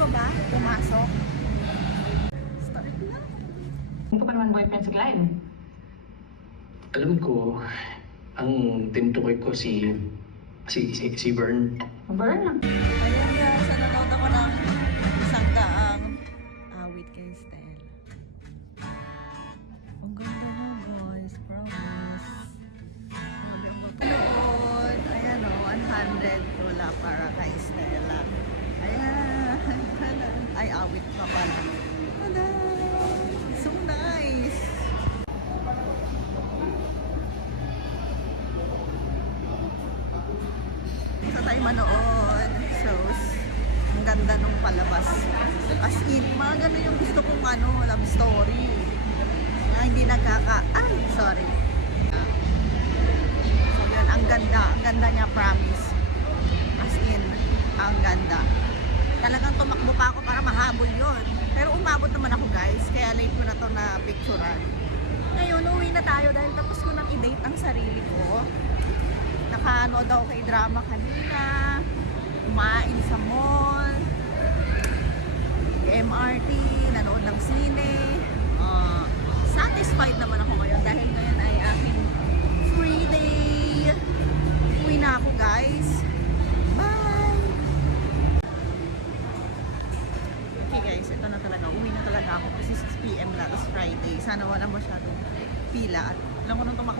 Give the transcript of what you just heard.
pa ba pumasok? Start na. Hindi ko pa naman boyfriend si Clyde. Alam ko, ang tinutukoy ko si Vern. Burn. Ayan guys, nanonood ako ng isang daang awit kay Stella. Ang ganda na guys, promise. Grabe ang pagpanood. Ayan o, 100 wala para kay Stella. Ayan. Ay, awit pa pala. Tada! So nice! Sa tayo manood. So, ang ganda nung palabas. As in, mga ganun yung gusto kong love story. Na hindi sorry. So, yun, ang ganda niya, promise. As in, ang ganda. Talagang tumakbo pa ako para mahabol yun. Pero umabot naman ako guys, kaya late ko na to na picturean. Ngayon, uwi na tayo dahil tapos ko nang i-date ang sarili ko. Nakanood daw kay drama kanina, kumain sa mall, MRT, nanood ng sine. Satisfied naman ako ngayon dahil ngayon ay aking free day. Uwi na ako guys. Bye! Okay guys, ito na talaga. Uwi na talaga ako kasi 6 PM na, tapos Friday. Sana wala masyadong pila. At alam ko nung tumakbo